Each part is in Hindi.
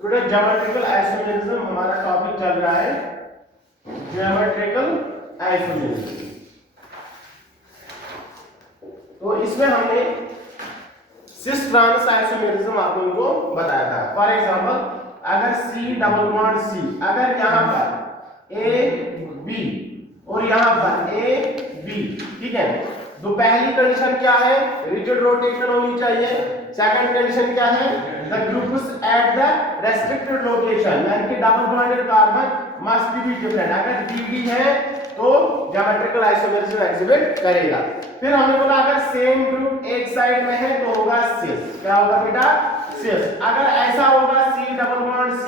स्टूडेंट ज्योमेट्रिकल आइसोमेरिज्म हमारा टॉपिक चल रहा है, ज्योमेट्रिकल आइसोमेरिज्म। तो इसमें हमने सिस ट्रांस आइसोमेरिज्म आप लोगों को बताया था। फॉर एग्जांपल अगर C डबल बॉन्ड C, अगर यहां पर A B और यहां पर A B, ठीक है, तो पहली कंडीशन क्या है? रिजिड रोटेशन होनी चाहिए। सेकंड कंडीशन क्या है? The groups at the restricted location, यानी कि double bonded carbon must be different. अगर DD है तो ज्योमेट्रिकल आइसोमेरिज्म एग्जिबिट करेगा। फिर हमने बोला अगर सेम ग्रुप एक साइड में है तो होगा सिस। क्या होगा बेटा? सिस। अगर ऐसा होगा C double bond C,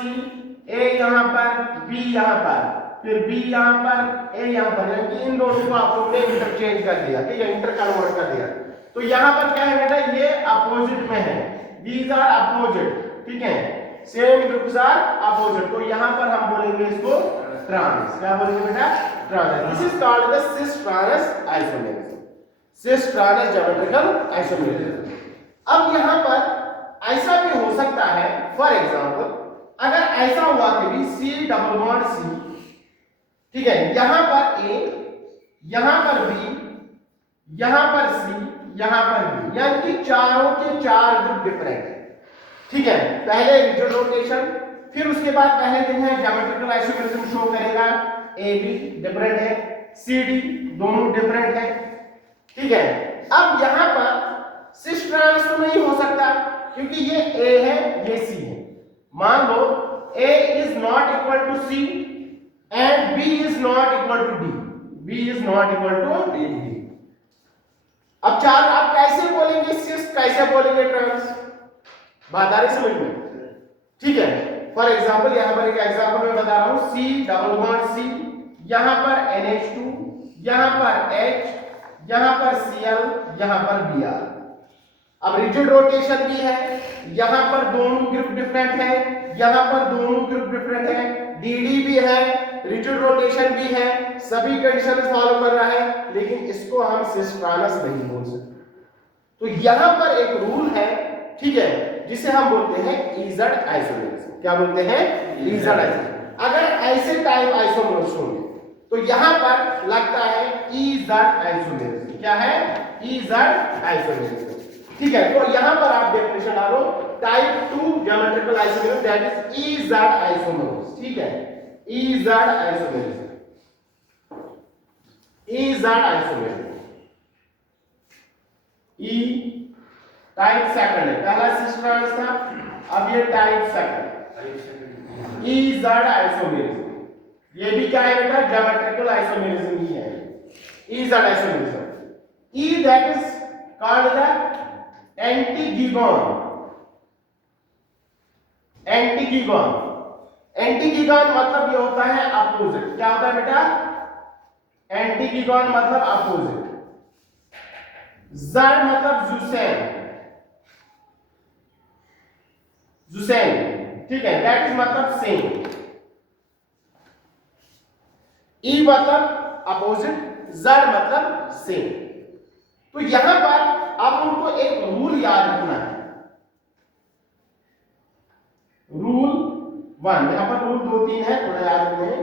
A यहां पर B यहां पर, फिर B यहां पर A यहां पर, यानी कि इन दोनों को आप लोगों ने इंटरचेंज कर दिया, ठीक है, इंटर कन्वर्ट कर दिया। तो यहां पर क्या है बेटा? ये अपोजिट में है, दीज आर अपोजिट, ठीक है, सेम ग्रुप्स आर अपोजिट। तो यहां पर हम बोलेंगे इसको ट्रांस। क्या बोलेंगे बेटा? Trans. This is called the cis trans isomerism, cis trans geometrical isomerism. अब यहां पर ऐसा भी हो सकता है, फॉर एग्जांपल अगर ऐसा हुआ कि भी C डबल बॉन्ड C, ठीक है, यहां पर A, यहां पर B, यहां पर C, यहां पर B, यानी कि चारों के चार ग्रुप डिफरेंट है, ठीक है। पहले रिजिड रोटेशन, फिर उसके बाद पहले दिन है ज्योमेट्रिकल आइसोमेरिज्म शो करेगा। AB डिफरेंट है, CD दोनों डिफरेंट है, ठीक है। अब यहां पर सिस ट्रांस तो नहीं हो सकता क्योंकि ये A है, ये C है। मान लो A is not equal to C and B is not equal to D, B is not equal to D। अब चार आप कैसे बोलेंगे सिस, कैसे बोलेंगे ट्रांस? बात आ रही समझ में? ठीक है। फॉर एग्जांपल यहां पर एक एग्जांपल मैं बता रहा हूं, C डबल बॉन्ड C, यहां पर NH2, यहां पर H, यहां पर Cl, यहां पर Br। अब रिजिड रोटेशन भी है, यहां पर दोनों ग्रुप डिफरेंट है, यहां पर दोनों ग्रुप डिफरेंट है, DD भी है, रिजिड रोटेशन भी है, सभी कंडीशन फॉलो कर रहा है, लेकिन इसको हम सिस ट्रांस नहीं बोल सकते। तो यहां पर एक रूल है, ठीक है, जिसे हम बोलते हैं इजड आइसोमेरिज्म। क्या बोलते हैं? इजड आइसोमेरिज्म। अगर ऐसे टाइप आइसोमर्स होंगे तो यहां पर लगता है इजड आइसोमेरिज्म। क्या है? इजड आइसोमेरिज्म, ठीक है। तो यहां पर आप डेफिनेशन डालो, type 2 geometrical isomerism that is E Z isomers, ठीक है, E Z isomerism, E Z isomerism. E type second है, पहला सिस ट्रांस था, अब ये टाइप सेकंड इजड आइसोमेरिज्म। ये भी क्या है बेटा? ज्योमेट्रिकल आइसोमेरिज्म ही है, E Z isomerism. E that is called the entgegen, entgegen, entgegen मतलब ये होता है अपोजिट। क्या होता है बेटा? एंटीगीगोन मतलब अपोजिट। जड मतलब जुसेन, जुसेन, ठीक है, दैट इज मतलब सेम। ई मतलब अपोजिट, जड मतलब सेम। तो यहां पर आप उनको एक रूल याद रखना है, रूल 1। यहां पर रूल 2 3 है, थोड़ा याद रखें,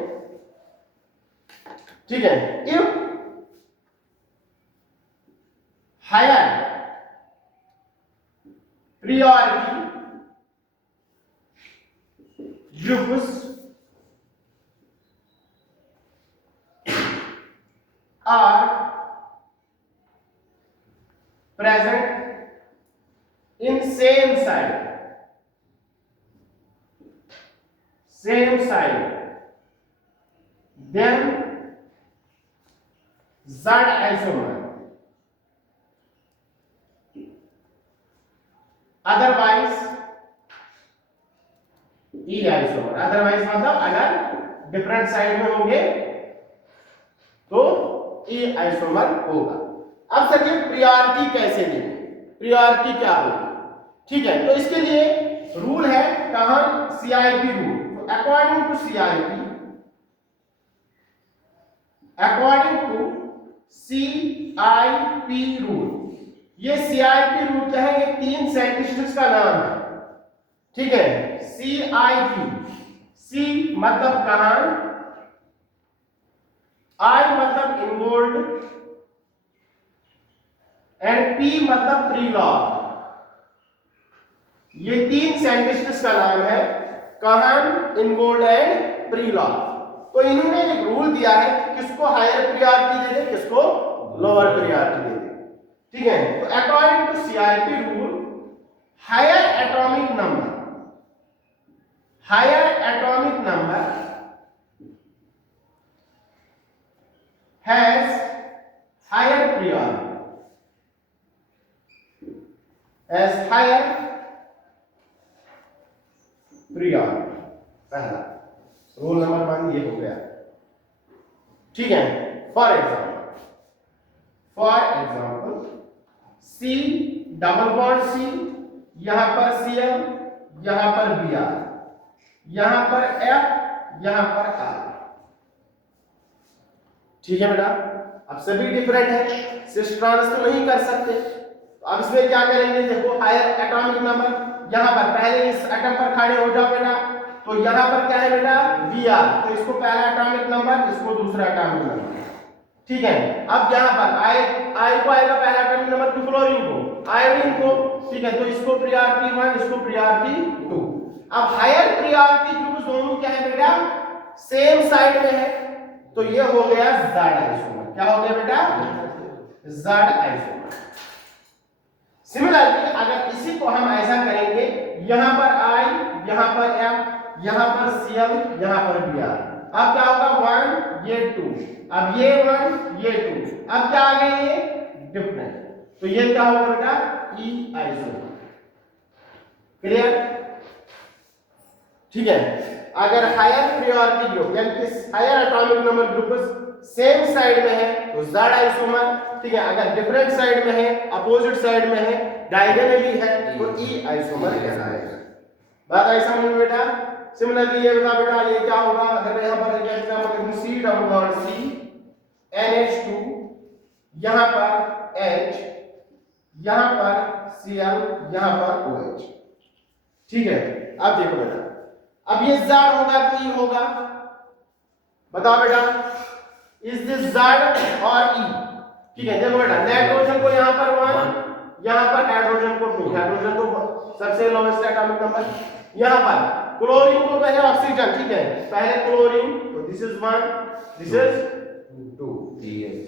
ठीक है। If higher priority groups are present in same side, then Z isomer, otherwise E isomer। Otherwise मतलब अगर डिफरेंट साइड में होंगे तो E आइसोमर होगा। अब सर ये प्रियोरिटी कैसे देंगे? प्रियोरिटी क्या होगी? ठीक है, तो इसके लिए रूल है, कहां? CIP rule. तो according to CIP, according to CIP rule, ये CIP रूल क्या है? ये 3 साइंटिस्ट्स का नाम है, ठीक है, CIP, C मतलब कहां, I मतलब इन्वॉल्व एंड P मतलब प्रीलॉग। ये तीन साइंटिस्ट्स का नाम है, कहान, इन्वॉल्व एंड प्रीलॉग। तो इन्होंने एक रूल दिया है कि किसको हायर प्रायोरिटी दे दे, किसको लोअर प्रायोरिटी दे दे। ठीक है, तो according to CIP rule, higher atomic number has higher priority, पहला रूल नंबर 1 ये हो गया। ठीक है, for example C double bond C, यहां पर Cl, यहां पर Br, यहां पर F, यहां पर R। ठीक है बेटा, अब सभी डिफरेंट है, सिस ट्रांस तो नहीं कर सकते, तो अब इसमें क्या करेंगे, देखो हायर एटॉमिक नंबर, यहां पर पहले इस एटम पर खड़े हो जाओ बेटा, तो यहां पर क्या है बेटा Br, तो इसको पहला एटॉमिक नंबर, इसको दूसरा एटॉमिक नंबर। ठीक है, अब यहां पर I को आएगा पहला एटॉमिक नंबर, तो क्लोरीन को, आयोडीन को। ठीक है, तो इसको प्रायोरिटी 1, इसको प्रायोरिटी 2। अब हायर प्रायोरिटी ग्रुप दोनों क्या है बेटा, सेम साइड में है, तो ये हो गया Z आइसोमर। क्या हो गया बेटा, Z आइसोमर। सिमिलरली अगर इसी को हम ऐसा करेंगे, यहां पर I, यहां पर F, यहां पर Cl, यहां पर Br, अब क्या होगा 1 ये 2, अब ये 1 ये 2, अब क्या आ गए ये डिफरेंट, तो ये क्या होगा बेटा E आइसोमर। क्लियर? ठीक है, अगर हायर प्रायोरिटी ग्रुप यानी कि higher atomic number group same side में है तो Z आइसोमर। ठीक है, अगर डिफरेंट साइड में है, अपोजिट साइड में है, डायगोनली है, तो E आइसोमर कहलाएगा। बात आई समझ में बेटा? सिमिलरली ये बता बेटा, ये क्या होगा, अगर यहां पर एक एग्जांपल देखो, C double bond C NH2, यहां पर H, यहां पर Cl, यहां पर OH। ठीक है, अब देखो बेटा, अब ये Z होगा तो E होगा, बताओ बेटा, इज दिस Z और E? ठीक है, देखो बेटा, नाइट्रोजन को यहां पर 1, यहां पर हाइड्रोजन को 2, हाइड्रोजन को सबसे लोएस्ट एटॉमिक नंबर, यहां पर क्लोरीन को पहले ऑक्सीजन। ठीक है, पहले क्लोरीन, तो दिस इज 1, दिस इज 2,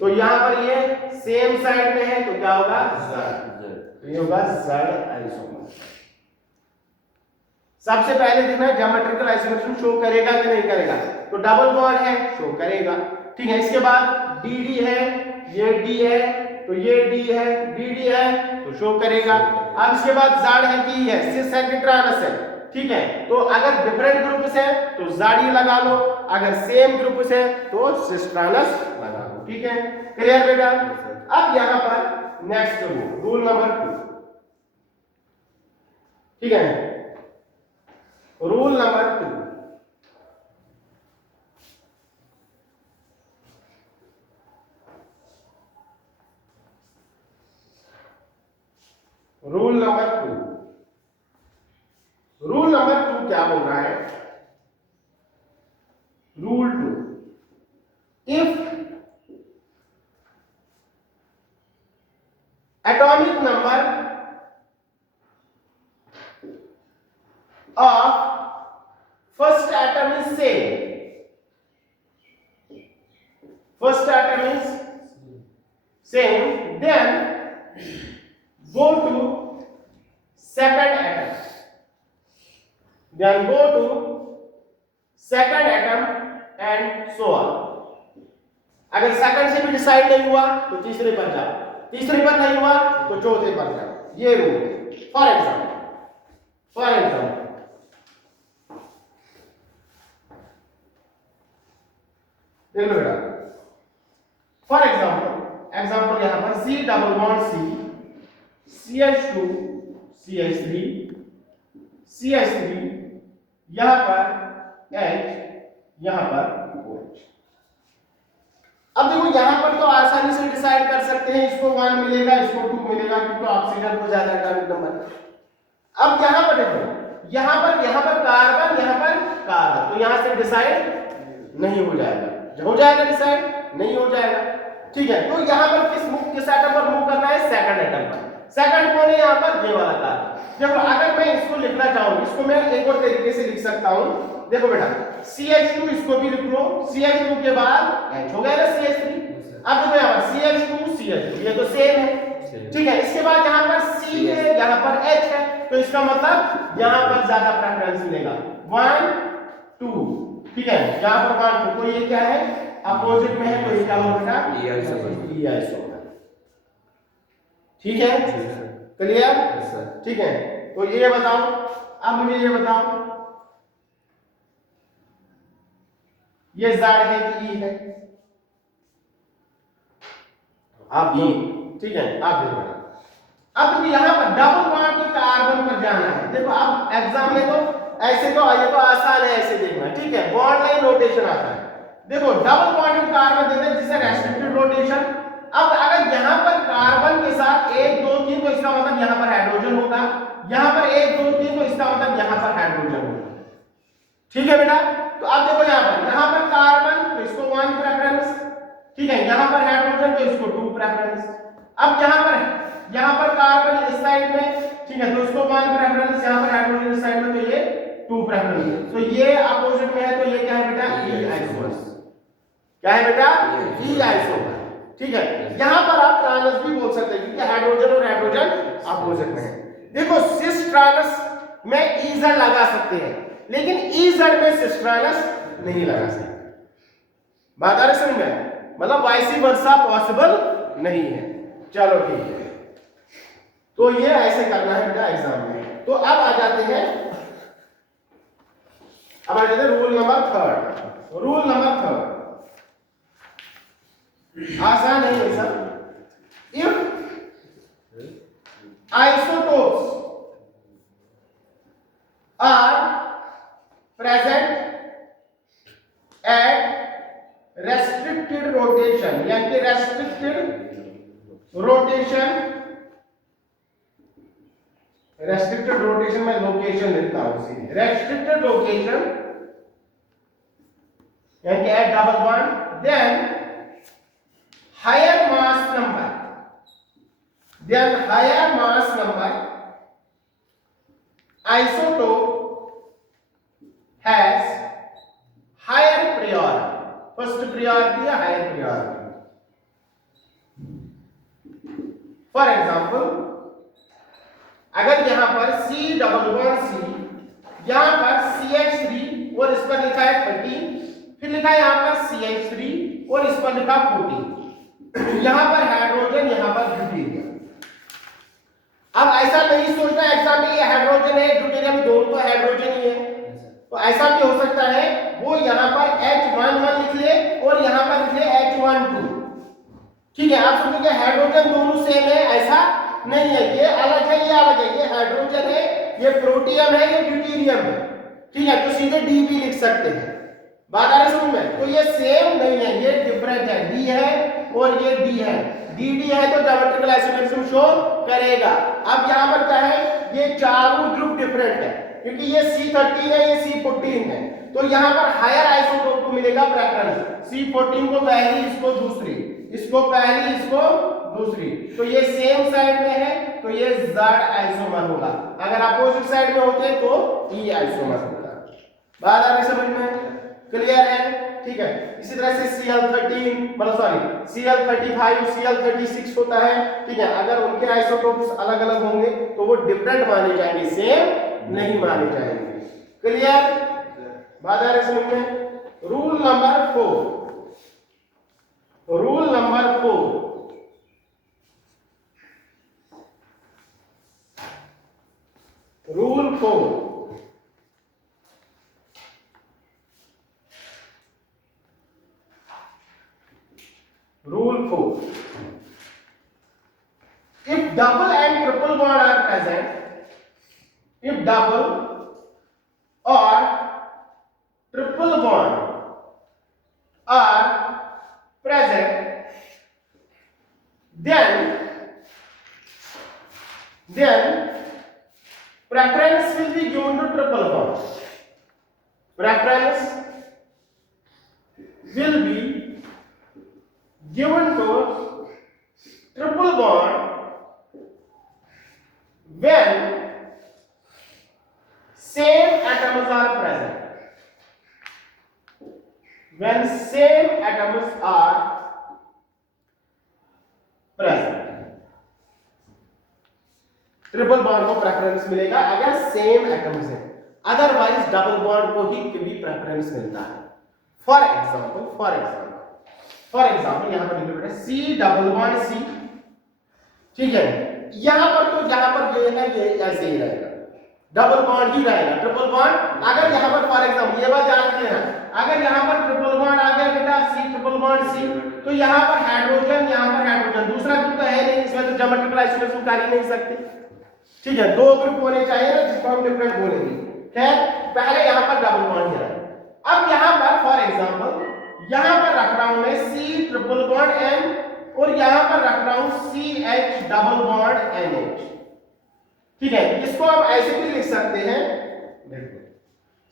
तो यहां पर ये सेम साइड में है, तो क्या होगा Z, तो ये होगा Z आइसोमर। सबसे पहले देखना ज्योमेट्रिकल आइसोमरेशन शो करेगा कि नहीं करेगा, तो डबल बॉन्ड है शो करेगा। ठीक है, इसके बाद DD है, ये D है, तो ये D है, DD है, तो शो करेगा। अब इसके बाद Z है कि है, सिस है कि ट्रांस है। ठीक है, तो अगर डिफरेंट ग्रुप से तो Z लगा लो, अगर सेम ग्रुप से तो सिस ट्रांस लगा लो। ठीक है, क्लियर बेटा? अब यहां पर नेक्स्ट रूल नंबर 2। ठीक है, रूल नंबर 2, रूल नंबर 2 क्या बोल रहा है? Rule 2, if atomic number of first atom is same, then go to second atom and so on। अगर सेकंड से भी डिसाइड नहीं हुआ तो तीसरे पर जाओ, तीसरे पर नहीं हुआ तो चौथे पर जाओ, ये रूल है। फॉर एग्जाम्पल देख लो बेटा, फॉर एग्जाम्पल यहां पर C double bond C, CH2 CH3 CH3, यहां पर H, यहां पर OH। अब देखो यहां पर तो आसानी से डिसाइड कर सकते हैं, इसको 1 मिलेगा, इसको 2 मिलेगा, क्योंकि ऑक्सीजन को ज्यादा एटॉमिक नंबर। अब यहां पर देखो यहाँ पर कार्बन, यहाँ पर कार्बन, तो यहाँ से डिसाइड नहीं हो जाएगा। हो जाएगा डिसाइड? नहीं हो जाएगा। ठीक है, तो यहाँ पर किस एटम पर मूव करना है? सेकंड एटम पर। सेकंड कौन है यहाँ पर? ये वाला कार्बन। देखो अगर मैं इसको लिखना चाहूँ, इसको मैं एक और तरीके से लिख सकता हूँ। देखो बेटा CH2, इसको भी लिख लो, CH2 के बाद H हो गया ना CH3। अब देखो यहाँ पर CH2 CH2, ये तो सेम है। ठीक है, इसके बाद यहाँ पर C है, यहाँ पर H है, तो इसका मतलब यहाँ पर ज्यादा प्रेफरेंस मिलेगा 1 2। ठीक है, यहाँ पर 1 2, तो ये क्या है? अपोजिट में है, तो ये क्या होगा बेटा? E isomer. ठीक है, क्लियर? ठीक है, तो ये बताओ, अब मुझे ये बताओ ये Z है कि E है? आप ये, ठीक है, आप देखो बेटा, अब यहाँ पर डबल बॉन्ड के कार्बन पर जाना है। देखो अब एग्जाम में तो ऐसे तो ये तो आसान है, ऐसे देखना। ठीक है, बॉन्ड लाइन रोटेशन आता है। देखो डबल बॉन्ड कार्बन देते हैं जिसे रेस्ट्रिक्टेड रोटेशन। अब अगर यहाँ पर कार्बन के साथ 1 2 3, तो इसका मतलब यहाँ पर हाइड्रोजन होगा। यहाँ पर 1 2 3, तो इसका मतलब यहाँ पर हाइड्रोजन होगा। ठीक है बेटा, तो अब देखो यहाँ पर कार्बन, तो इसको 1 प्रेफरेंस। ठीक है, यहाँ पर हाइड्रोजन, तो इसको 2 प्रेफरेंस। अब यहाँ पर कार्बन इस साइड में, ठीक है, तो इसको 1 प्रेफरेंस, यहाँ पर हाइड्रोजन इस साइड में, तो ये 2 प्रेफरेंस। तो ये अपोजिट में है, तो ये क्या है बेटा? E isomer. क्या है बेटा? E isomer. ठीक है, यहाँ पर आप ट्रांस भी बोल सकते हैं क्योंकि हाइड्रोजन और हाइड्रोजन अपोजिट में है। देखो सिस ट्रांस में EZ लगा सकते हैं, लेकिन EZ में सिस ट्रांस नहीं लगा सकते। बात आ रही समझ में? मतलब वाइस वर्सा पॉसिबल नहीं है। चलो ठीक है, तो ये ऐसे करना है बेटा एग्जाम में। तो अब आ जाते हैं रूल नंबर 3। रूल नंबर 3 आसान है ये सब। If isotopes are present at restricted rotation, यानी कि रेस्ट्रिक्टेड रोटेशन में लोकेशन लिखता हूं सीधे। रेस्ट्रिक्टेड लोकेशन यानी कि at double bond, then higher mass number isotope has higher priority. First priority या higher priority. For example, अगर यहां पर C डबल बॉन्ड C, यहां पर CH3 और इस पर लिखा है 30, फिर लिखा है यहां पर CH3 और इस पर लिखा 40, यहां पर हाइड्रोजन, यहां पर ड्यूटेरियम। अब ऐसा नहीं सोचना एग्जाम में ये हाइड्रोजन है ड्यूटेरियम दोनों तो हाइड्रोजन ही है, तो ऐसा भी हो सकता है वो यहां पर H11 लिख ले और यहां पर लिख ले H12। ठीक है, आप समझोगे हाइड्रोजन दोनों सेम है, ऐसा नहीं है, ये अलग है, ये अलग है, ये हाइड्रोजन है, ये प्रोटियम है, ये ड्यूटेरियम है। ठीक है, तो सीधे डी भी लिख सकते हैं। बात आ रही समझ में? तो ये सेम नहीं है, ये डिफरेंट है, डी है और ये डी है। डी है तो ज्योमेट्रिकल आइसोमेरिज्म शो करेगा। अब यहां पर क्या है, ये चारों ग्रुप डिफरेंट है क्योंकि ये C13 है, ये C14 है, तो यहां पर हायर आइसोटोप को मिलेगा प्रेफरेंस। C14 को पहली, इसको दूसरी, इसको पहली, इसको दूसरी, तो ये सेम साइड में है, तो ये Z आइसोमर होगा। अगर अपोजिट साइड में होते तो E आइसोमर होगा। बात आ रही समझ में? क्लियर है? ठीक है, इसी तरह से Cl13 मतलब Cl35 Cl36 होता है। ठीक है, अगर उनके आइसोटोप्स अलग अलग होंगे तो वो डिफरेंट माने जाएंगे, सेम नहीं माने जाएंगे। क्लियर? बात आ रही समझ में? Rule number 4। Rule number 4, rule 4, Rule 4. If double and triple bond are present, if double or triple bond are present, then preference will be given to triple bond. Preference will be given to triple bond when same atoms are present. When same atoms are present, triple bond को प्रेफरेंस मिलेगा अगर सेम एटम्स है, अदरवाइज डबल बॉन्ड को ही कभी प्रेफरेंस मिलता है। फॉर एग्जांपल यहां पर लिखो बेटा सी डबल बॉन्ड सी, ठीक है। यहां पर तो जहां पर ये है ये ऐसे ही रहेगा, डबल बॉन्ड ही रहेगा। ट्रिपल बॉन्ड अगर यहां पर फॉर एग्जांपल ये बात जानते हैं, अगर यहां पर ट्रिपल बॉन्ड आ गया बेटा सी ट्रिपल बॉन्ड सी, तो यहां पर हाइड्रोजन, यहां पर हाइड्रोजन, दूसरा ग्रुप तो है नहीं, इसमें तो ज्योमेट्रिकल आइसोमेरिज्म कर ही नहीं सकते, ठीक है। दो ग्रुप होने चाहिए ना जिसको हम डिफरेंट बोलेंगे। खैर पहले यहां पर डबल बॉन्ड है, अब यहां पर फॉर एग्जांपल यहां पर रख रहा हूं मैं सी ट्रिपल बॉन्ड एन और यहां पर रख रहा हूं C H double bond N H, ठीक है। इसको हम ऐसे भी लिख सकते हैं, देखो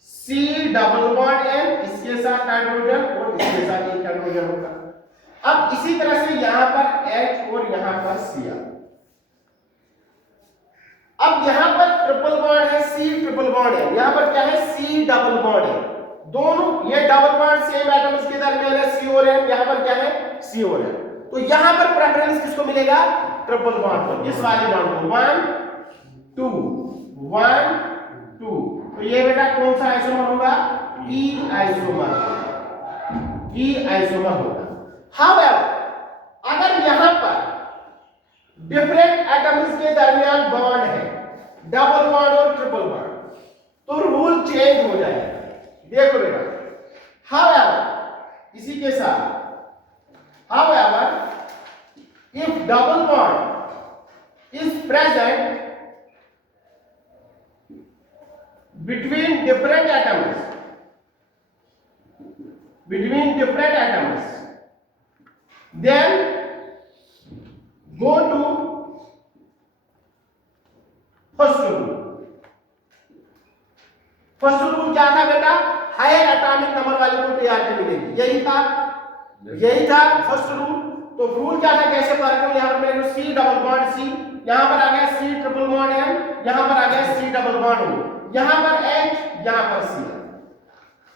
सी डबल बॉन्ड एन, इसके साथ हाइड्रोजन और इसके साथ एक हाइड्रोजन होगा। अब इसी तरह से यहां पर एच और यहां पर सी आ, अब यहां पर ट्रिपल बॉन्ड है सी ट्रिपल बॉन्ड है, यहां पर क्या है सी डबल बॉन्ड है, दोनों ये डबल बॉन्ड सेम एटम्स के दरमियान है सी और एन, यहां पर क्या है सी और एन, तो यहां पर प्रेफरेंस किसको मिलेगा ट्रिपल बॉन्ड को, इस वाले बॉन्ड को 1 2 1 2, तो ये बेटा कौन सा आइसोमर होगा ई आइसोमर, ई आइसोमर होगा। हाउएवर अगर यहां पर डिफरेंट एटम्स के दरमियान बॉन्ड है, डबल बॉन्ड और ट्रिपल बॉन्ड, तो रूल चेंज हो जाएगा। देखो बेटा हाउएवर इसी के साथ however if double bond is present between different atoms, then go to first rule क्या था बेटा, हायर एटॉमिक नंबर वाले को प्रायोरिटी मिलेगी, यही था फर्स्ट रूल। तो रूल क्या था, कैसे पढ़ रहे हो, यहां पर मेरे को सी डबल बॉन्ड सी, यहां पर आ गया सी ट्रिपल बॉन्ड एन, यहां पर आ गया सी डबल बॉन्ड ओ, यहां पर एच, यहां पर सी।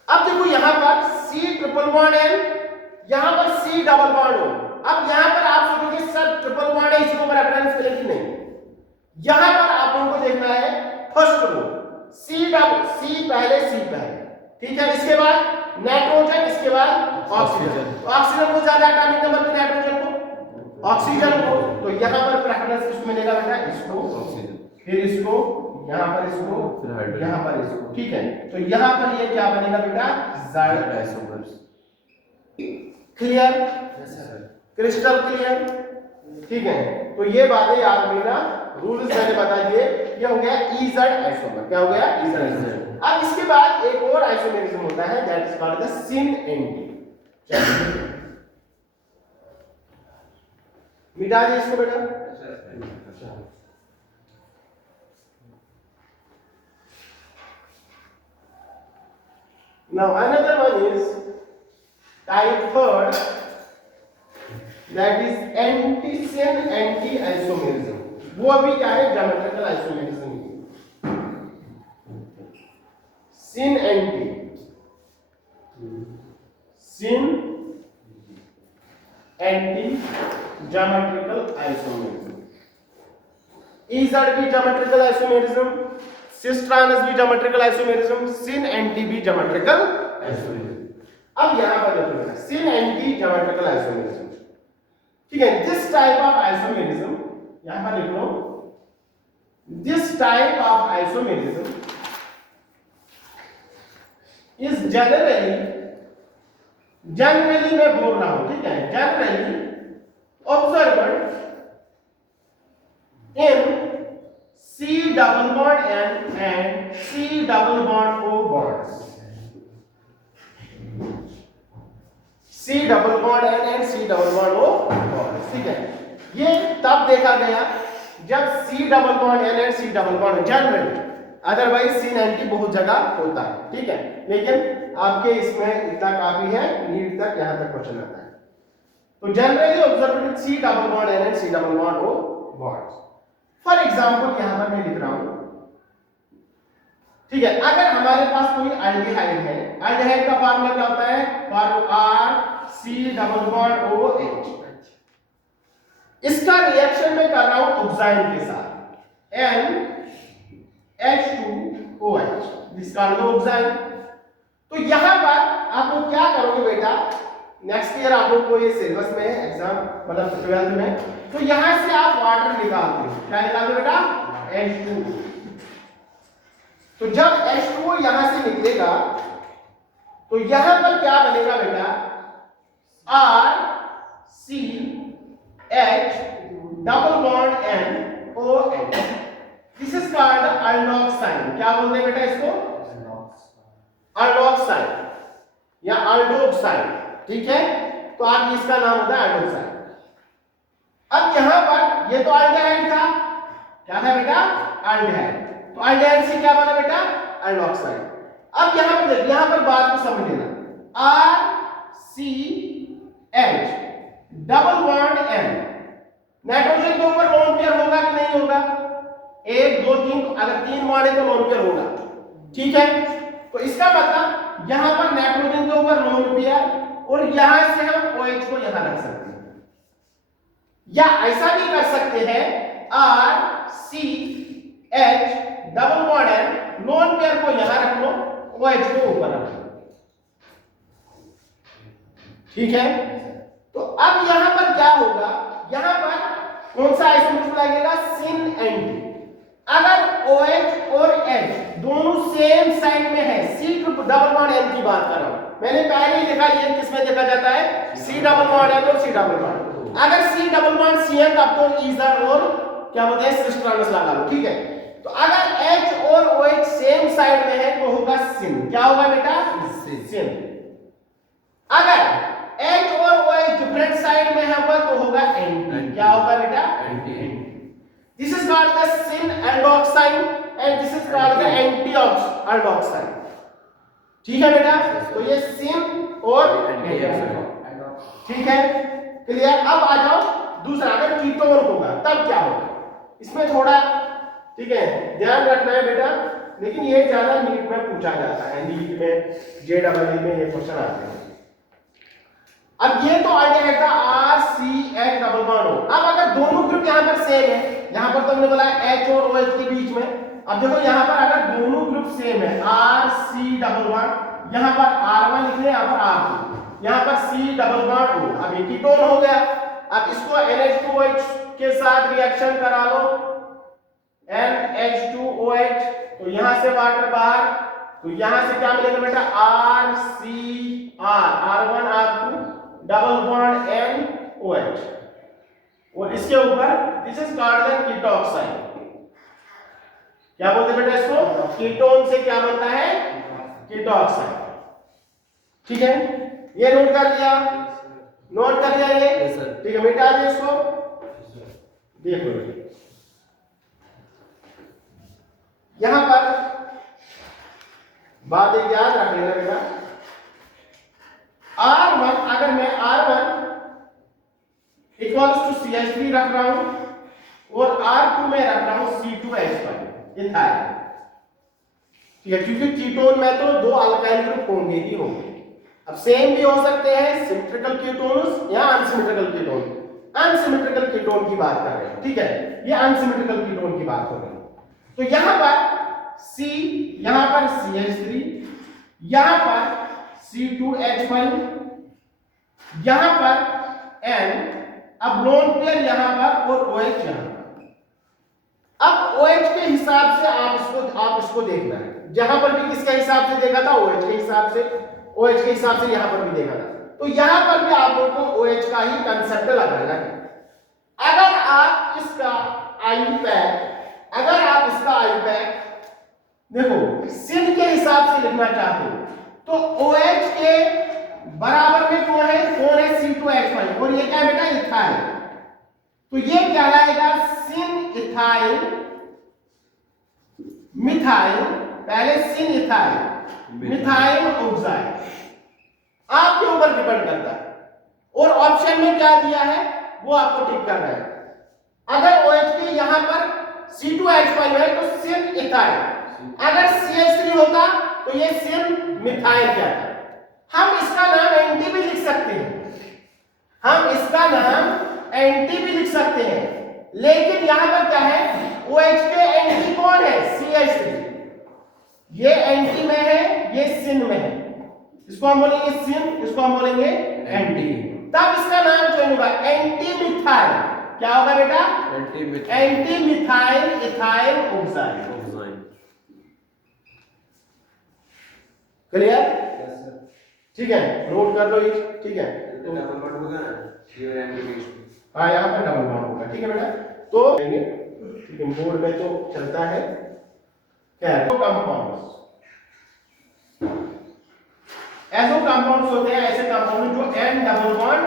अब देखो यहां पर सी ट्रिपल बॉन्ड एन, यहां पर सी डबल बॉन्ड ओ। अब यहां पर आप सोचोगे सर ट्रिपल बॉन्ड है, इसको प्रेफरेंस मिलेगी नहीं, यहां पर आप उनको देखना है फर्स्ट रूल सी पहले, ठीक है। इसके बाद नाइट्रोजन, इसके बाद ऑक्सीजन, ऑक्सीजन को ज्यादा एटॉमिक नंबर पे नाइट्रोजन को, ऑक्सीजन को, तो यहां पर प्रेफरेंस किसको मिलेगा बेटा, इसको ऑक्सीजन, फिर इसको यहां पर, इसको यहां पर, इसको, ठीक है। तो यहां पर ये क्या बनेगा बेटा ज़ाइड आइसोमर्स। क्लियर, क्रिस्टल क्लियर, ठीक है। तो ये बातें याद रखना, रूल्स मैंने बता दिए। ये हो गया इजेड आइसोमर, क्या हो गया इजेड आइसोमर। अब इसके बाद एक और आइसोमेरिज्म होता है that is called the syn anti, मिटा दे इसको बेटा। Now another one is type third, that is anti-syn anti-isomerism। वो अभी क्या है ज्योमेट्रिकल आइसोमेरिज्म, सिन एंटी, सिन एंटी ज्योमेट्रिकल आइसोमेरिज्म, इजेड भी ज्योमेट्रिकल आइसोमेरिज्म, सिस ट्रांस भी ज्योमेट्रिकल आइसोमेरिज्म, सिन एंटी भी ज्योमेट्रिकल आइसोमेरिज्म। अब यहां पर देखो सिन एंटी ज्योमेट्रिकल आइसोमेरिज्म, ठीक है। दिस टाइप ऑफ आइसोमेरिज्म, यहां पर लिख लो, this type of isomerism is generally मैं बोल रहा हूं, ठीक है, generally observed in C double bond N and C double bond O bonds, C double bond N and C double bond O bonds, ठीक है। ये तब देखा गया जब C double bond N and C double bond generally, otherwise C90 बहुत जगह होता है, ठीक है, लेकिन आपके इसमें इतना काफी है, नीट तक यहां तक क्वेश्चन आता है। तो generally observe C double bond N and C double bond O bonds. For example यहां पर मैं लिख रहा हूं, ठीक है, अगर हमारे पास कोई एल्डिहाइड है, एल्डिहाइड का फार्मूला क्या होता है, formula R C double bond OH। इसका रिएक्शन मैं कर रहा हूं ऑक्साइन के साथ, NH2OH, दिस कॉल्ड ऑक्साइन। तो यहां पर आप लोग क्या करोगे बेटा, नेक्स्ट ईयर आप लोग को ये सिलेबस में एग्जाम मतलब 12th में, तो यहां से आप वाटर निकालते हो, क्या निकालोगे बेटा, H2। तो जब H2O यहां से निकलेगा तो यहां पर क्या बनेगा बेटा, RCH double bond NOH। This is called aldoxime. क्या बोलते हैं बेटा इसको, अल्डोक्साइन या अल्डोक्साइन, ठीक है, तो आप इसका नाम होता है अल्डोक्साइन। अब यहां पर ये तो अल्डिहाइड था, क्या था बेटा, अल्डिहाइड, तो अल्डिहाइड से क्या बना बेटा, अल्डोक्साइन। अब यहां पर देखिए, यहां पर बात को समझ लेना, RCH double bond N, nitrogen के ऊपर लोन पेयर होगा कि नहीं होगा, 1 2 3, अगर 3 बॉन्ड है तो लोन पेयर होगा, ठीक है। तो इसका मतलब यहां पर नाइट्रोजन के ऊपर लोन पेयर, और यहां से हम OH को यहां रख सकते हैं, या ऐसा भी कर सकते हैं RCH double bond N, lone pair को यहां रख लो, OH को ऊपर रख लो, ठीक है। तो अब यहां पर क्या होगा, यहां पर कौन सा आइसोमर्स लगेगा, सिन एंड। अगर OH और H दोनों सेम साइड में है, C डबल बॉन्ड N की बात कर रहा हूं, मैंने पहले ही देखा ये किसमें देखा जाता है, C डबल बॉन्ड N और C डबल बॉन्ड। अगर C डबल बॉन्ड C है तब तो ईथर और क्या बोलते हैं सिस्टर्नस लगा लो, ठीक है। तो अगर H और OH सेम साइड में है तो होगा सिन, क्या होगा बेटा, सिन। अगर H और OH डिफरेंट साइड में है तो होगा एंटी, क्या होगा बेटा, anti. This is called the syn aldoxime and this is called the anti aldoxime, ठीक है बेटा। तो ये सिन और एंटी, ठीक है, क्लियर। अब आ जाओ दूसरा, अगर कीटोन होगा तब क्या होगा, इसमें थोड़ा, ठीक है, ध्यान रखना है बेटा, लेकिन ये ज्यादा नीट में पूछा जाता है, नीट में JEE में ये क्वेश्चन आते हैं। अब ये तो अल्डिहाइड का RCH डबल बॉन्ड हो, अब अगर दोनों ग्रुप यहां पर सेम है, यहां पर तो हमने बोला H और OH के बीच में, अब देखो यहां पर अगर दोनों ग्रुप सेम है, RC डबल बॉन्ड, यहां पर R1 लिख ले, यहां पर R2, यहां पर C डबल बॉन्ड O, अब ये कीटोन हो गया। अब इसको NH2OH के साथ रिएक्शन करा लो, NH2OH, तो यहां से वाटर बाहर, तो यहां से क्या मिलेगा बेटा, RCR, R1 R2 double bond NOH, और इसके ऊपर दिस इज कॉल्ड द कीटोक्साइन। क्या बोलते हैं बेटा इसको, कीटोन से क्या बनता है, कीटोक्साइन, ठीक है। ये नोट कर लिया, नोट कर लिया ये, ठीक है, मिटा दे इसको, देखो यहां पर बात एक याद रख लेना बेटा, R1, अगर मैं R1 इक्वल्स टू CH3 रख रहा हूं और R2 में रख रहा हूं C2H5 इथाइल, ठीक है, क्योंकि कीटोन में तो दो अल्काइल ग्रुप होंगे ही होंगे। अब सेम भी हो सकते हैं सिमेट्रिकल कीटोन्स या अनसिमेट्रिकल कीटोन, अनसिमेट्रिकल कीटोन की बात कर रहे हैं, ठीक है, ये अनसिमेट्रिकल कीटोन की बात हो रही है। तो यहां पर C, यहां पर CH3, यहां पर C2H5, यहां पर N, अब लोन पेयर यहां पर और OH यहां पर। अब OH के हिसाब से आप इसको देखना है, जहां पर भी किसके हिसाब से देखा था, OH के हिसाब से, OH के हिसाब से यहां पर भी देखा था, तो यहां पर भी आप लोगों को OH का ही कंसेप्ट लगाना है। अगर आप इसका आई पैक देखो सिन के हिसाब से लिखना चाहते हो तो OH के बराबर में कौन है C2H5, और ये क्या बेटा इथाइल, तो ये कहलाएगा सिन इथाइल। इथाइल मिथाइल, पहले सिन इथाइल मिथाइल ऑक्साइड, आपके ऊपर डिपेंड करता है। और ऑप्शन में क्या दिया है वो आपको टिक करना है। अगर OH के यहां पर C2H5 है तो सिन इथाइल, अगर CH3 होता तो ये सिन मिथाइल कहता। हम इसका नाम एंटी भी लिख सकते हैं, हम इसका नाम एंटी भी लिख सकते हैं, लेकिन यहां पर क्या है OH के एंटी कौन है CH3, ये एंटी में है ये सिन में है, इसको हम बोलेंगे सिन, इसको हम बोलेंगे एंटी। तब इसका नाम चेंज होगा एंटी मिथाइल, क्या होगा बेटा anti methyl ethyl oxide. Clear? ठीक है, नोट कर लो ये, ठीक है। तो डबल बॉन्ड होगा ना ये एंटी, हां यहां पर डबल बॉन्ड होगा, ठीक है बेटा। तो ठीक है, बोर्ड में तो चलता है। खैर, तो कंपाउंड्स, ऐसे कंपाउंड्स होते हैं, ऐसे कंपाउंड जो N डबल बॉन्ड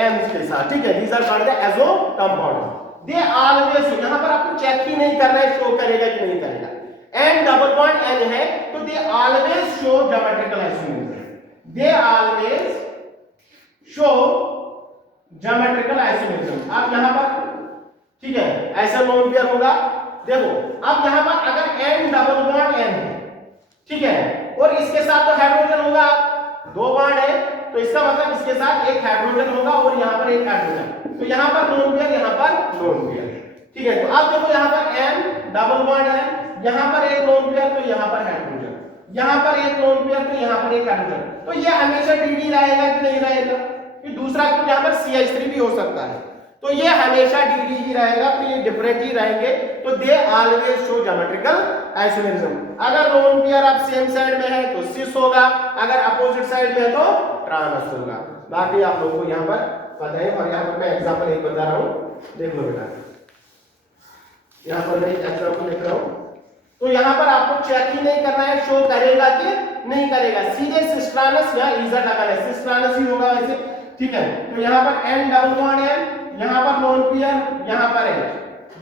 M के साथ, ठीक है, these are called the azo compound. They always, यहां पर आपको चेक ही नहीं करना है शो करेगा कि नहीं करेगा। N डबल बॉन्ड N है तो they always show geometrical isomerism, they always show geometrical isomerism. अब यहां पर ठीक है ऐसा लोन पेयर होगा, देखो अब यहां पर अगर N डबल बॉन्ड N है, ठीक है, और इसके साथ तो हाइड्रोजन होगा, दो बॉन्ड है तो इसका मतलब इसके साथ एक हाइड्रोजन होगा और यहां पर एक हाइड्रोजन, तो यहां पर लोन पेयर, यहां पर लोन पेयर, ठीक है। तो अब देखो यहां पर N डबल बॉन्ड है, यहां पर एक लोन पेयर तो यहां पर हाइड्रोजन, यहां पर एक लोन पेयर तो यहां पर एक हाइड्रोजन, तो ये हमेशा DD रहेगा कि नहीं रहेगा, कि दूसरा क्यों यहां पर CH3 भी हो सकता है, तो ये हमेशा DD ही रहेगा, तो ये डिफरेंट ही रहेंगे। तो they always show geometrical isomerism. अगर लोन पेयर अब सेम साइड में है तो सिस होगा, अगर अपोजिट साइड में है तो ट्रांस होगा। बाकी आप लोगों को यहां पर पता है, और यहां पर मैं एग्जांपल एक बता रहा हूं, देख लो बेटा, यहां पर मैं एग्जांपल लिख रहा हूं, तो यहां पर आपको चेक ही नहीं करना है शो करेगा कि नहीं करेगा, सीधे सिस्ट्रानस या इजर लगाना है, सिस्ट्रानस ही होगा वैसे, ठीक है। तो यहां पर N डबल बॉन्ड है, यहां पर लोन पेयर, यहां पर है,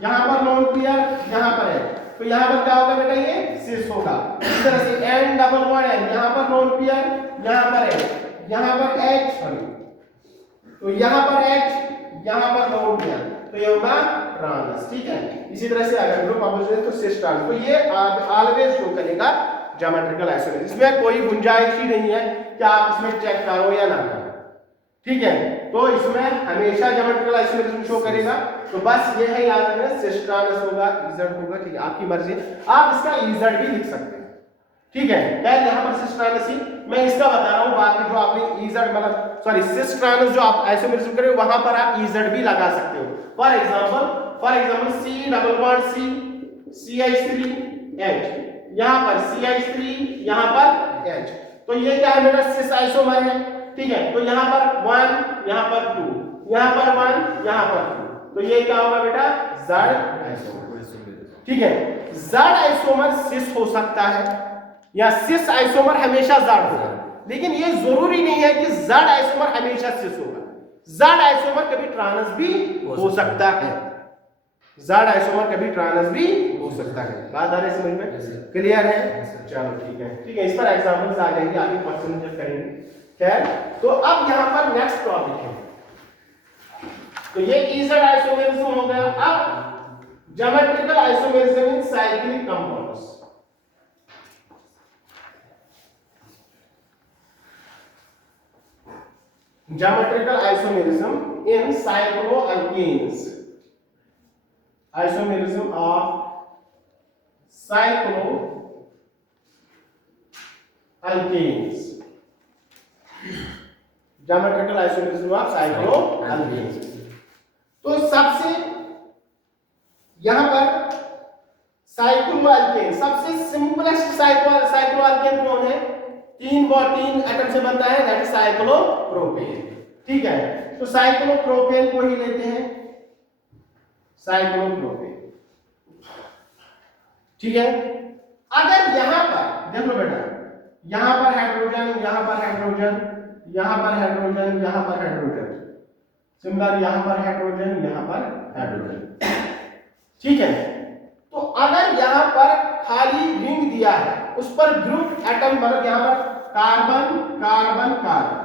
यहां पर लोन पेयर, यहां पर है, तो यहां पर क्या होगा बेटा ये सिस होगा। इस तरह से N डबल बॉन्ड है, यहां पर लोन पेयर, यहां पर है, यहां पर H, तो यहां पर H, यहां पर लोन पेयर, तो ये होगा ट्रांस, ठीक है। इसी तरह से अगर ग्रुप अपोजिट है तो सिस ट्रांस, तो ये ऑलवेज शो करेगा ज्योमेट्रिकल आइसोमेरिज्म, इसमें कोई गुंजाइश ही नहीं है कि आप इसमें चेक करो या ना करो, ठीक है। तो इसमें हमेशा ज्योमेट्रिकल आइसोमेरिज्म शो करेगा। तो बस ये है याद रखना, सिस ट्रांस होगा, इजेड होगा, ठीक है, आपकी मर्जी, आप इसका इजेड भी लिख सकते हैं, ठीक है। क्या यहां पर सिस ट्रांस ही मैं इसका बता रहा हूं, बाकी जो आपने इजेड मतलब सॉरी सिस ट्रांस जो आप आइसोमेरिज्म करे वहां पर आप इजेड भी लगा सकते हो। For example C double bond C CH3H, यहां पर CH3, यहां पर H, तो ये क्या है मेरा सिस आइसोमर है, ठीक है। तो यहां पर 1, यहां पर 2, यहां पर 1, यहां पर 2, तो ये क्या होगा बेटा Z आइसोमर, ठीक है। Z आइसोमर सिस हो सकता है या सिस आइसोमर हमेशा Z होगा, लेकिन ये जरूरी नहीं है कि Z आइसोमर हमेशा सिस होगा, Z आइसोमर कभी ट्रांस भी हो सकता है, Z आइसोमर कभी ट्रांस भी हो सकता है। बात आ रही है समझ में? क्लियर है? चलो ठीक है, ठीक है, इस पर एग्जांपल्स आ जाएंगे, आगे क्वेश्चन जब करेंगे। खैर, तो अब यहां पर नेक्स्ट टॉपिक है, तो ये इजेड आइसोमेरिज्म हो गया। अब geometrical isomerism in cyclic compounds, geometrical isomerism in cycloalkanes, isomerism of cycloalkanes, geometrical isomerism of cycloalkanes। तो सबसे यहां पर साइक्लोअल्केन, सबसे सिंपलेस्ट साइक्लोअल्केन कौन है, 3 एटम से बनता है, दैट इज साइक्लोप्रोपेन, ठीक है। तो साइक्लोप्रोपेन को ही लेते हैं, साइक्लोप्रोपेन, ठीक है। अगर यहां पर देख लो बेटा, यहां पर हाइड्रोजन, यहां पर हाइड्रोजन, यहां पर हाइड्रोजन, यहां पर हाइड्रोजन, सिमिलर यहां पर हाइड्रोजन, यहां पर हाइड्रोजन, ठीक है। तो अगर यहां पर खाली रिंग दिया है, उस पर ग्रुप एटम मतलब यहां पर कार्बन कार्बन कार्बन,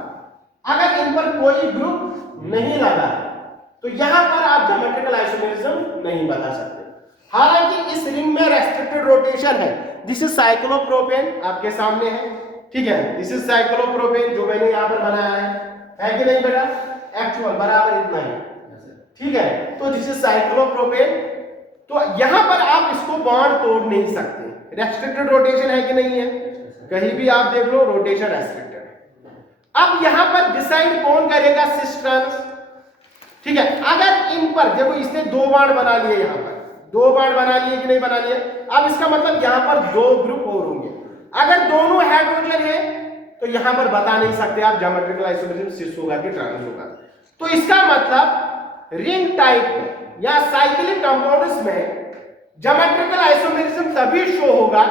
अगर इन पर कोई ग्रुप नहीं लगा तो यहां पर आप ज्योमेट्रिकल आइसोमेरिज्म नहीं बता सकते। हालांकि इस रिंग में रेस्ट्रिक्टेड रोटेशन है। दिस इज साइक्लोप्रोपेन, आपके सामने है, ठीक है। दिस इज साइक्लोप्रोपेन जो मैंने यहां पर बनाया है कि नहीं बेटा? एक्चुअल बराबर इतना ही, ठीक है। तो दिस इज साइक्लोप्रोपेन। तो यहां पर आप इसको बॉन्ड तोड़ नहीं सकते, रेस्ट्रिक्टेड रोटेशन है कि नहीं है? कहीं भी आप देख लो रोटेशन रेस्ट्रिक्टेड है। अब यहां पर डिसाइड कौन करेगा? सिस ट्रांस, ठीक है। अगर इन पर देखो, इसने दो बॉन्ड बना लिए, यहां पर दो बॉन्ड बना लिए कि नहीं बना लिए? अब इसका मतलब यहां पर दो ग्रुप और होंगे। अगर दोनों हाइड्रोजन है तो यहां पर बता नहीं सकते आप ज्योमेट्रिकल आइसोमेरिज्म सिस होगा कि ट्रांस होगा। तो इसका मतलब रिंग टाइप या साइक्लिक कंपाउंड्स में ज्योमेट्रिकल आइसोमेरिज्म तभी शो होगा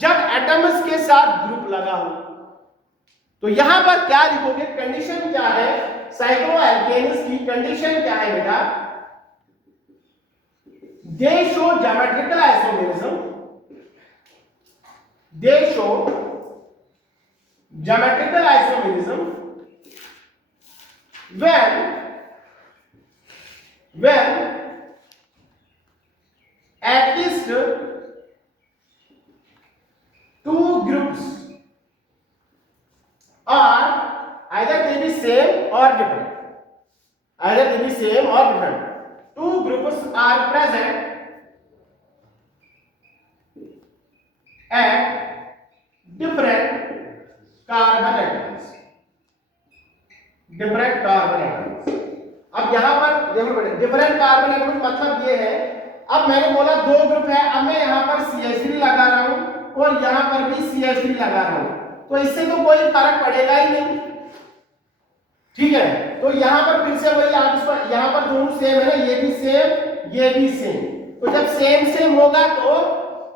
जब एटम्स के साथ ग्रुप लगा हो। तो यहां पर क्या लिखोगे? कंडीशन क्या है साइक्लोएल्केन्स की? कंडीशन क्या है बेटा? दे show geometrical isomerism, they show geometrical isomerism when at least two groups are either they be same or different, either they be same or different. Two groups are present at different carbon atoms, different carbon atoms. अब यहां पर देखो बेटा, डिफरेंट कार्बन एटम्स मतलब ये है, अब मैंने बोला दो ग्रुप है, अब मैं यहां पर CH3 लगा रहा हूं और यहां पर भी CH3 लगा रहा हूं, तो इससे तो कोई फर्क पड़ेगा ही नहीं, ठीक है। तो यहां पर फिर से वही आप इसको, यहां पर दोनों सेम है ना, ये भी सेम ये भी सेम, तो जब सेम सेम होगा तो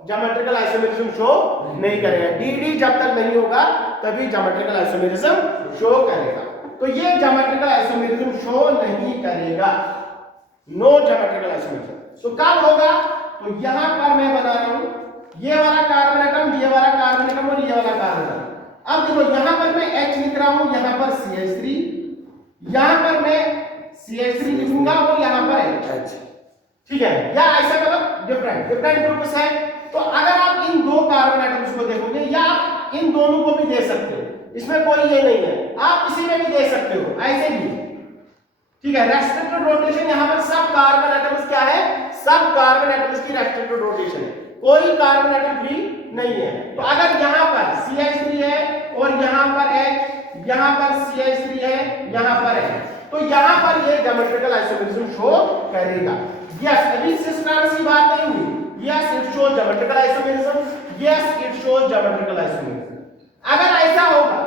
ज्योमेट्रिकल आइसोमेरिज्म शो नहीं करेगा। डी जब तक नहीं होगा तभी ज्योमेट्रिकल आइसोमेरिज्म शो करेगा। तो ये ज्योमेट्रिकल आइसोमेरिज्म शो नहीं करेगा, नो ज्योमेट्रिकल आइसोमेरिज्म। तो कब होगा? तो यहां पर मैं बना रहा हूं ये वाला कार्बन एटम, ये वाला कार्बन एटम और ये वाला कार्बन एटम। अब देखो यहां पर मैं H लिख रहा हूं, यहां पर CH3, यहां पर मैं CH3 लिखूंगा और यहां पर H, ठीक है। या ऐसा मतलब डिफरेंट डिफरेंट ग्रुप्स है। तो अगर आप इन दो कार्बन एटम्स को देखोगे, या आप इन दोनों को भी दे सकते हो, इसमें कोई ये नहीं है, आप इसी में भी दे सकते हो, ऐसे भी, ठीक है। रेस्ट्रिक्टेड रोटेशन यहां पर सब कार्बन एटम्स क्या है? सब कार्बन एटम्स की रेस्ट्रिक्टेड रोटेशन है, कोई कार्बन एटम फ्री नहीं है। तो अगर यहां पर CH3 है और यहां पर H, यहां पर CH3 है, यहां पर है, तो यहां पर ये ज्योमेट्रिकल आइसोमेरिज्म शो करेगा। यस, अभी सिस ट्रांस की बात नहीं हुई। Yes, it shows geometrical isomerism, yes it shows geometrical isomerism. अगर ऐसा होगा,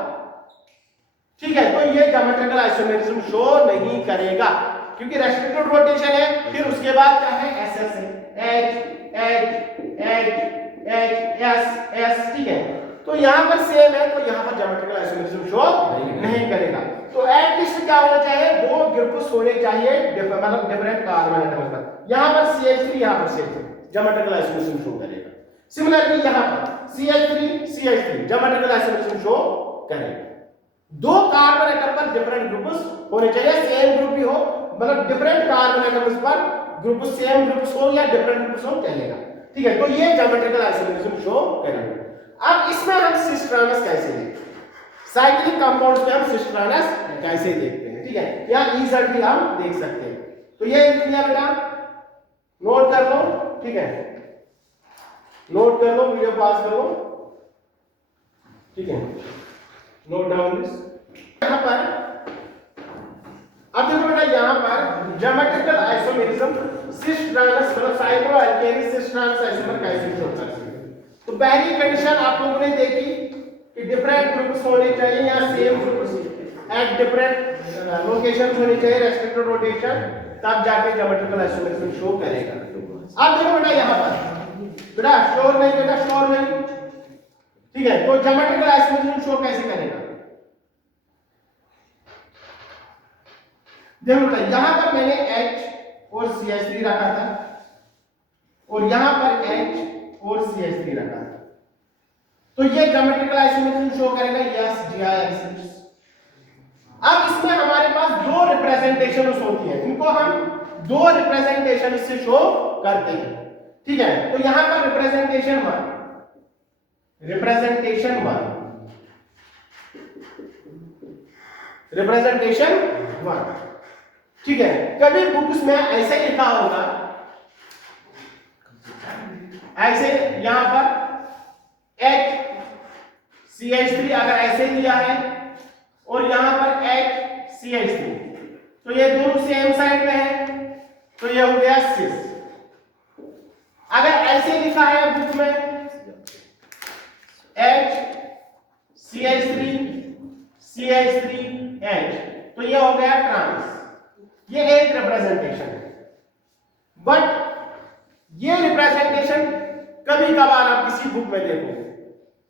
ठीक है, तो ये ज्योमेट्रिकल आइसोमेरिज्म शो नहीं करेगा, क्योंकि रेस्ट्रिक्टेड रोटेशन है। फिर उसके बाद क्या है? SS है, H H H H S S, ठीक है। तो यहां पर सेम है, तो यहां पर ज्योमेट्रिकल आइसोमेरिज्म शो नहीं करेगा। तो एटलीस्ट क्या होना चाहिए? दो ग्रुप्स होने चाहिए, मतलब डिफरेंट कार्बन एटम्स पर। यहां पर CH3, यहां पर CH3, ज्योमेट्रिकल आइसोमेरिज्म शो करेगा। सिमिलरली यहां पर CH3 ज्योमेट्रिकल आइसोमेरिज्म शो करेगा। दो कार्बन एटम पर डिफरेंट ग्रुप्स होने चाहिए, सेम ग्रुप भी हो, मतलब डिफरेंट कार्बन एटम्स पर ग्रुप सेम ग्रुप्स हो या डिफरेंट ग्रुप्स हो, चलेगा, ठीक है। तो ये ज्योमेट्रिकल आइसोमेरिज्म शो करेगा। अब इसमें हम सिस ट्रांस कैसे देखते हैं? साइक्लिक कंपाउंड्स में हम सिस ट्रांस कैसे देखते हैं, ठीक है, या इजट भी हम देख सकते हैं। तो ये लिख लिया बेटा, नोट कर लो, ठीक है, नोट कर लो, वीडियो पॉज करो, ठीक है, नोट डाउन दिस। यहां पर अब देखो बेटा, यहां पर ज्योमेट्रिकल आइसोमेरिज्म सिस ट्रांस मतलब साइक्लोएल्केन सिस ट्रांस आइसोमर कैसे शो करते हैं? तो पहली कंडीशन आप लोगों ने देखी कि डिफरेंट ग्रुप्स होने चाहिए या same groups at different locations होने चाहिए, रेस्ट्रिक्टेड रोटेशन, तब जाके ज्योमेट्रिकल आइसोमेरिज्म शो करेगा। अब देखो बेटा, यहां पर बेटा श्योर नहीं, बेटा श्योर नहीं, ठीक है। तो ज्योमेट्रिकल आइसोमेरिज्म शो कैसे करेगा? देखो बेटा, यहां पर मैंने H और CH3 रखा था, और यहां पर H और CH3 रखा है, तो ये ज्योमेट्रिकल आइसोमेट्री शो करेगा यस GI। अब इसमें हमारे पास दो रिप्रेजेंटेशन होती है, इनको हम दो रिप्रेजेंटेशन से शो करते हैं, ठीक है। तो यहां पर रिप्रेजेंटेशन वन, ठीक है। कभी बुक्स में ऐसे लिखा होगा, ऐसे यहां पर HCH3 अगर ऐसे दिया है और यहां पर HCH3, तो ये दोनों सेम साइड में है, तो ये हो गया सिस। अगर ऐसे लिखा है बुक में HCH3 CH3H, तो ये हो गया ट्रांस। ये एक रिप्रेजेंटेशन है, बट ये रिप्रेजेंटेशन कभी कभार आप किसी बुक में देखोगे,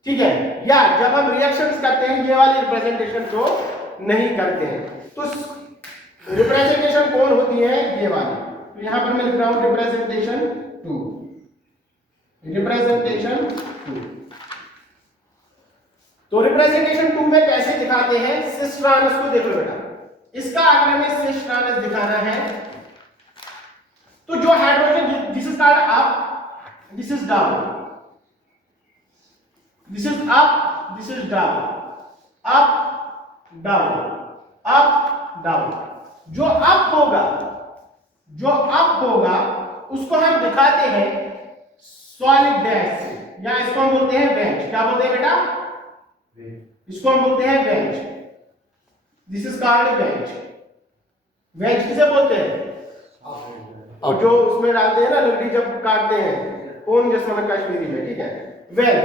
ठीक है, या जब हम रिएक्शंस करते हैं ये वाली रिप्रेजेंटेशन को नहीं करते हैं। तो रिप्रेजेंटेशन कौन होती है, ये वाली। तो यहां पर मैं लिख रहा हूं रिप्रेजेंटेशन 2। तो रिप्रेजेंटेशन 2 में कैसे दिखाते हैं, सिस ट्रांस को देखो बेटा। इसका अगर हमें सिस ट्रांस दिखाना है, तो जो hydrogen, this is called up, this is down, this is up, this is down, up down, up down. जो अप होगा उसको हम दिखाते हैं सॉलिड डैश से, या इसको हम बोलते हैं वेज। क्या बोलते हैं बेटा, इसको हम बोलते हैं wedge. This is called wedge. Wedge किसे बोलते हैं, और जो उसमें डालते हैं ना लकड़ी जब काटते हैं, कौन जैसा ना कश्मीरी में, ठीक है, वेज।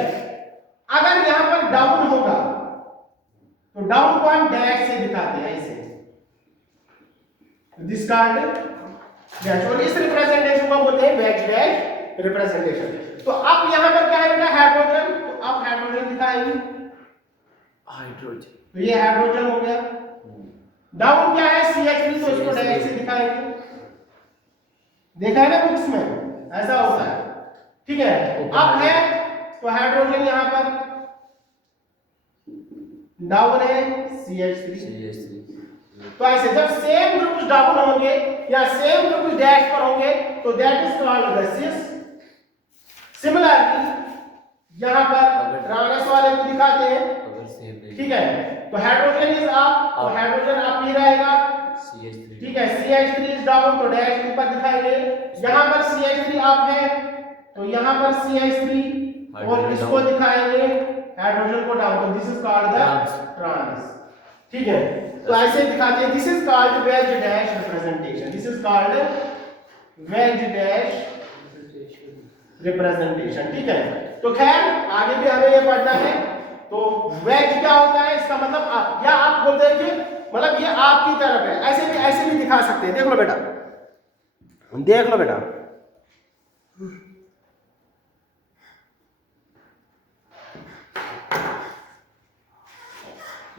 अगर यहां पर डाउन होगा तो डाउन को हम डैश से दिखाते हैं, ऐसे, दिस कॉल्ड डैश। और इस रिप्रेजेंटेशन को बोलते हैं वेज डैश रिप्रेजेंटेशन। तो अब यहां पर क्या है बेटा, हाइड्रोजन, तो अब हाइड्रोजन दिखाएंगे, हाइड्रोजन, तो ये हाइड्रोजन हो गया। डाउन क्या है, CH3, तो इसको डैश से दिखाएंगे। देखा है ना बुक्स में ऐसा होता है, ठीक है। अब है तो हाइड्रोजन यहां पर डाउन है, CH3। तो ऐसे जब सेम ग्रुप्स डाउन होंगे या सेम ग्रुप्स डैश पर होंगे तो that is called the sis. Similarly यहां पर ट्रांस वाले को दिखाते हैं, ठीक है। तो हाइड्रोजन इज अप, तो हाइड्रोजन अप ही रहेगा, ठीक है। CH3 इज डाउन, तो डैश ऊपर दिखाएंगे। यहां पर CH3 अप है, तो यहां पर CH3 और इसको दिखाएंगे हाइड्रोजन को डाउन, तो this is called the trans, ठीक है। तो ऐसे दिखाते हैं, this is called wedge dash representation, this is called wedge dash representation, ठीक है। तो खैर आगे भी हमें ये पढ़ना है। तो वेज क्या होता है, इसका मतलब आप, या आप बोलते हैं कि मतलब ये आपकी तरफ है, ऐसे भी दिखा सकते हैं। देख लो बेटा, देख लो बेटा,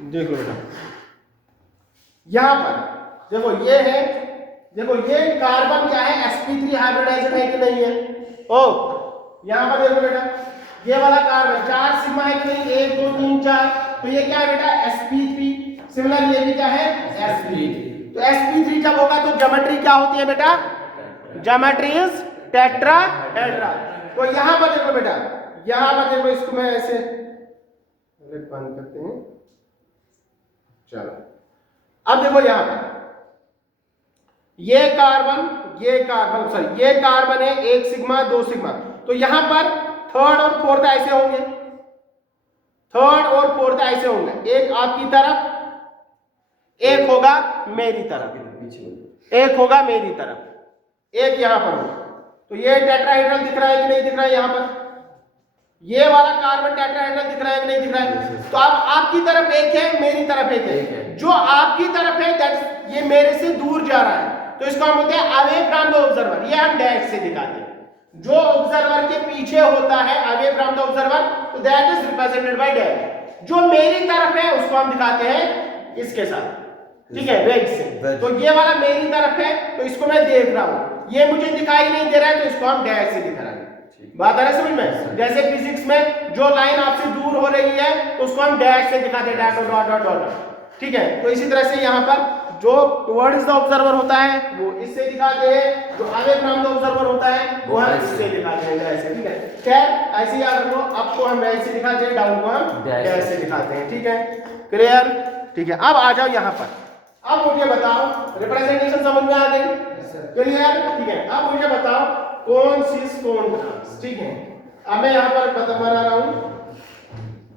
देख लो बेटा, यहां पर देखो ये है, देखो ये कार्बन क्या है, sp3 हाइब्रिडाइजेशन है कि नहीं है। ओ यहां पर देखो बेटा, ये वाला कार्बन 4 सिग्मा है कि नहीं, 1 2 3 4, तो ये क्या है बेटा, sp3। सिमिलर ये भी क्या है, sp3। तो sp3 जब होगा तो ज्योमेट्री क्या होती है बेटा, ज्योमेट्री इज टेट्राहेड्रा। तो यहां पर देखो बेटा, यहां पर देखो, इसको मैं ऐसे बंद करते हैं, चलो। अब देखो यहां पर ये कार्बन सॉरी ये कार्बन है, 1 सिग्मा 2 सिग्मा, तो यहां पर थर्ड और फोर्थ ऐसे होंगे, थर्ड और फोर्थ ऐसे होंगे, एक आपकी तरफ, एक होगा मेरी तरफ, एक होगा मेरी तरफ, एक यहां पर होगा। तो ये टेट्राहेड्रल दिख रहा है कि नहीं दिख रहा है, यहां पर ये वाला कार्बन टेट्राहेड्रल दिख रहा है कि नहीं दिख रहा है। तो अब आपकी तरफ एक है, मेरी तरफ एक है। जो आपकी तरफ है दैट ये मेरे से दूर जा रहा है, तो इसको हम बोलते हैं अवे फ्रॉम द ऑब्जर्वर, ये हम डैश से दिखाते हैं। जो ऑब्जर्वर के पीछे होता है अवे फ्रॉम द ऑब्जर्वर, तो that is represented by dash. जो मेरी तरफ है उसको हम दिखाते हैं इसके साथ, ठीक है, वेज से। तो ये वाला मेरी तरफ है, तो इसको मैं देख रहा हूं, ये मुझे दिखाई नहीं दे रहा है तो इसको हम डैश से दिखा रहे हैं। बात आ रहा है समझ में? जैसे फिजिक्स में जो लाइन आपसे दूर हो रही है तो उसको हम डैश से दिखाते हैं, डॉट डॉट डॉट डॉट। ठीक है, तो इसी तरह से यहाँ पर जो टुवर्ड्स द ऑब्जर्वर होता है वो इससे दिखाते हैं, जो अवे फ्रॉम द ऑब्जर्वर होता है वो हम इससे दिखाते हैं, ऐसे। ठीक है, खैर ऐसे याद रखो, अप को हम ऐसे दिखाते हैं, डाउन को हम डैश से दिखाते हैं। ठीक है, क्लियर? ठीक है, अब आ जाओ यहाँ पर। अब मुझे बताओ, रिप्रेजेंटेशन समझ में आ गई? क्लियर? ठीक है, अब मुझे बताओ कौन सिस कौन ट्रांस। ठीक है, अब मैं यहाँ पर बता रहा हूँ।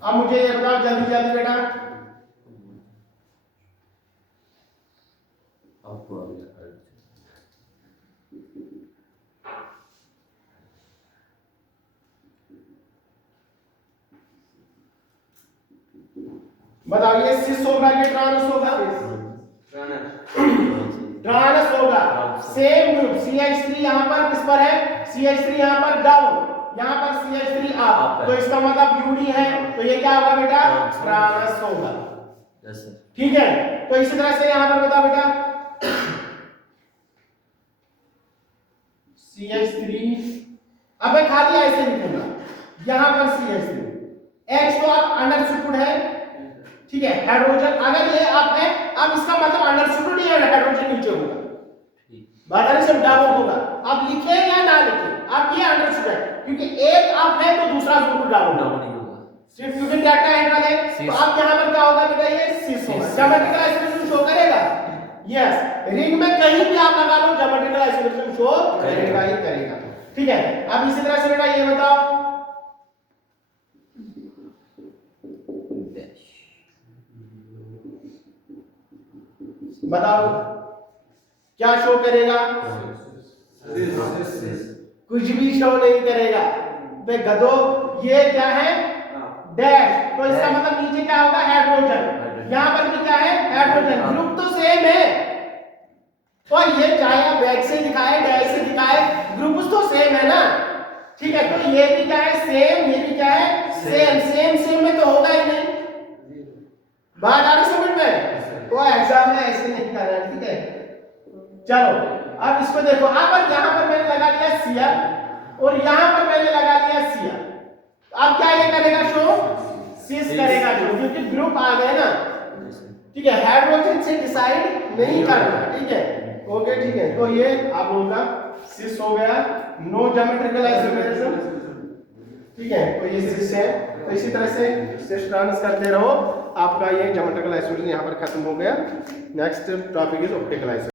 अब मुझे ये बताओ जल्दी जल्दी बेटा, बताओ ये सिस होगा कि ट्रांस होगा? ट्रांस होगा। सेम ग्रुप CH3 यहाँ पर किस पर है? CH3 यहाँ पर डाउन, यहाँ पर CH3 अप, तो इसका मतलब UD है, तो ये क्या होगा बेटा? ट्रांस होगा। ठीक है, तो इसी तरह से यहाँ पर बताओ बेटा CH3, अब मैं खाली ऐसे लिखूंगा, यहाँ पर CH3, H तो आप अंडरस्टूड है। ठीक है, हाइड्रोजन अगर ये आप है, अब इसका मतलब अंडरस्टूड नहीं है, हाइड्रोजन नीचे होगा, बात है सब डाउन होगा। अब लिखे या ना लिखे, अब ये अंडरस्टूड है क्योंकि एक अप है तो दूसरा जरूर डाउन होगा, सिर्फ क्योंकि डाटा हाइड्रोजन है। तो अब यहाँ पर क्या होगा बेटा? ये सिस होगा। ज्योमेट्रिकल आइसोलेशन शो करेगा, यस। रिंग में कहीं भी आप लगा लो ज्योमेट्रिकल आइसोलेशन शो करेगा ही करेगा। ठीक है, अब इसी तरह से बेटा ये बताओ, बताओ क्या शो करेगा? कुछ भी शो नहीं करेगा बे गधो। ये क्या है? डैश, तो इसका मतलब नीचे क्या होगा? हाइड्रोजन। यहाँ पर भी क्या है? हाइड्रोजन। ग्रुप तो सेम है, और ये चाहे आप बैक से दिखाए डैश से दिखाए, ग्रुप तो सेम है ना। ठीक है, तो ये भी क्या है? सेम, ये भी क्या है? सेम। सेम सेम में तो होगा ही नहीं, बात आ रही समझ में? तो एग्जाम में ऐसे नहीं करना, ठीक है। चलो अब इसको देखो, अब यहाँ पर मैंने लगा दिया Cr और यहाँ पर मैंने लगा दिया Cr, अब क्या ये करेगा? शो सिस करेगा जो, क्योंकि ग्रुप आ गए ना। ठीक है, हाइड्रोजन से डिसाइड नहीं करना। ठीक है, ओके, ठीक है, तो ये आप लोगों का सिस हो गया, नो ज्योमेट्रिकल आइसोमेरिज्म। ठीक है, तो ये सिस है। तो इसी तरह से सिस ट्रांस करते रहो, आपका ये ज्योमेट्रिकल आइसोमेरिज्म यहाँ पर खत्म हो गया। Next topic is optical isomerism.